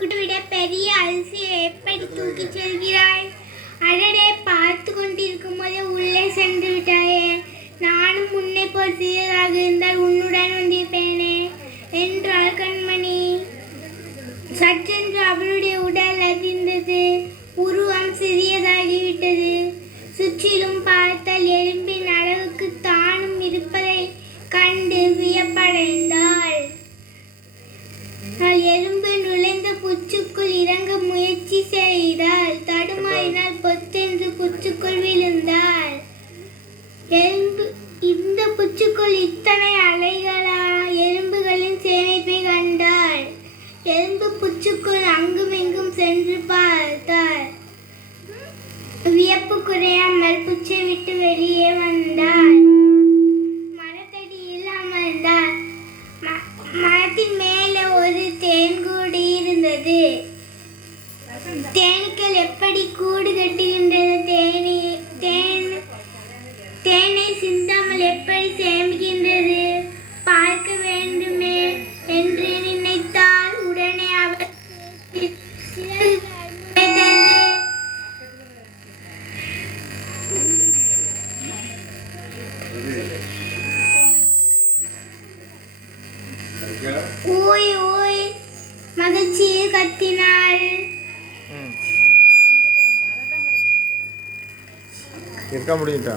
விட பெரிய அரிசியை எப்படி தூக்கி செல்கிறாய்? அடடே, பார்த்து கொண்டிருக்கும் போது உள்ளே சென்று விட்டாயே. நானும் முன்னை போல் சிறியதாக இருந்தால் உன்னுடன் வந்திருப்பேனே என்றாள் கண்மணி. சற்றென்று அவளுடைய உடல் அதிர்ந்தது. உருவம் சிறியதாகிவிட்டது. சுற்றிலும் பார்த்தால் எறும்பின் அளவுக்கு தானும் இருப்பதை கண்டு வியப்படைந்தாள். எறும்பு நுழைந்த புற்றுக்குள் இறங்க முயற்சி செய்தாள். தடுமாறினால் பொத்தென்று புற்றுக்குள் விழுந்தாள். எறும்பு, இந்த புற்றுக்குள் இத்தனை அலைகளா? எறும்புகளின் சேமிப்பை கண்டாள். எறும்பு புற்றுக்குள் அங்கும் இங்கும் சென்று பார்த்தாள். வியப்பு குறையாமல் புற்றை விட்டு வெளியே வந்தாள். மரத்தடியில் அமர்ந்தாள். மரத்தின் மேலே ஒரு தேன்கூடு இருந்தது. தேனீக்கள் எப்படி கூடு கட்டுகின்றன? தேனை சிந்தாமல் எப்படி சேமிக்கின்றது? பார்க்க வேண்டுமே என்று நினைத்தால் உடனே அவர் ஓய் ஓய் மகிழ்ச்சியில் கத்தினாள். இருக்க முடியுதா?